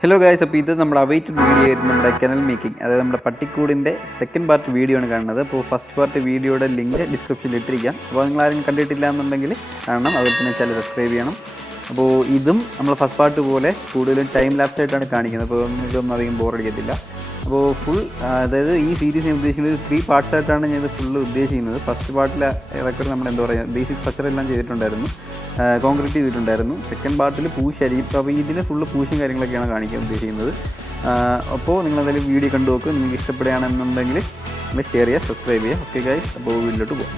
Hello guys, അപ്പോൾ ഇത് നമ്മുടെ അവൈറ്റഡ് വീഡിയോ ആയിരുന്നു. നമ്മുടെ കെനൽ മേക്കിംഗ്, അതായത് നമ്മുടെ പട്ടിക്കൂടിൻ്റെ സെക്കൻഡ് പാർട്ട് വീഡിയോ ആണ് കാണുന്നത്. അപ്പോൾ ഫസ്റ്റ് പാർട്ട് വീഡിയോയുടെ ലിങ്ക് ഡിസ്ക്രിപ്ഷനിൽ ഇട്ടിരിക്കാം. അപ്പോൾ നിങ്ങളാരും കണ്ടിട്ടില്ല എന്നുണ്ടെങ്കിൽ കാണണം, അതുപോലെ തന്നെ ചാനൽ സബ്സ്ക്രൈബ് ചെയ്യണം. അപ്പോൾ ഇതും നമ്മൾ ഫസ്റ്റ് പാർട്ട് പോലെ കൂടുതലും ടൈം ലാപ്സ് ആയിട്ടാണ് കാണിക്കുന്നത്. അപ്പോൾ ഇതൊന്നും അധികം ബോറടിക്കത്തില്ല. അപ്പോൾ ഫുൾ, അതായത് ഈ സീരീസ് ഞാൻ ഉദ്ദേശിക്കുന്നത് 3 പാർട്സ് ആയിട്ടാണ് ഞാൻ ഇത് ഫുള്ള് ഉദ്ദേശിക്കുന്നത്. ഫസ്റ്റ് പാർട്ടിൽ ഏറെക്കുറെ നമ്മൾ എന്താ പറയുക, ബേസിക് സ്ട്രക്ചർ എല്ലാം ചെയ്തിട്ടുണ്ടായിരുന്നു, കോൺക്രീറ്റ് ചെയ്തിട്ടുണ്ടായിരുന്നു. സെക്കൻഡ് പാർട്ടിൽ പൂശായിരിക്കും. അപ്പോൾ ഇതിൽ ഫുള്ള് പൂശും കാര്യങ്ങളൊക്കെയാണ് കാണിക്കാൻ ഉദ്ദേശിക്കുന്നത്. അപ്പോൾ നിങ്ങളെന്തായാലും വീഡിയോ കണ്ടു നോക്കുക. നിങ്ങൾക്ക് ഇഷ്ടപ്പെടുകയാണെന്നുണ്ടെങ്കിൽ നിങ്ങൾ ഷെയർ ചെയ്യുക, സബ്സ്ക്രൈബ് ചെയ്യുക. ഓക്കെ ഗൈസ്, അപ്പോൾ വീട്ടിലോട്ട് പോകാം.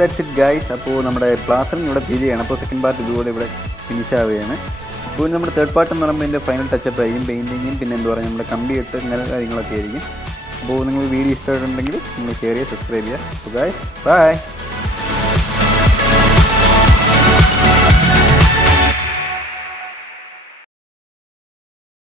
That's it guys. അപ്പോൾ നമ്മുടെ പ്ലാസ്റ്ററിങ് ഇവിടെ ഫീൽ ചെയ്യണം. അപ്പോൾ സെക്കൻഡ് പാർട്ട് ഇതുപോലെ ഇവിടെ ഫിനിഷ് ആവുകയാണ്. അപ്പോൾ നമ്മുടെ തേർഡ് പാർട്ട് എന്ന് പറയുമ്പോൾ ഇതിൻ്റെ ഫൈനൽ ടച്ചപ്പ് ആയിരിക്കും, പെയിൻറ്റിങ്ങും പിന്നെ എന്താ പറയുക നമ്മുടെ കമ്പി ഇട്ട് ഇങ്ങനെ കാര്യങ്ങളൊക്കെ ആയിരിക്കും. അപ്പോൾ നിങ്ങൾ വീഡിയോ ഇഷ്ടമായിട്ടുണ്ടെങ്കിൽ നിങ്ങൾ ഷെയർ ചെയ്യുക, സബ്സ്ക്രൈബ് ചെയ്യുക. So guys bye.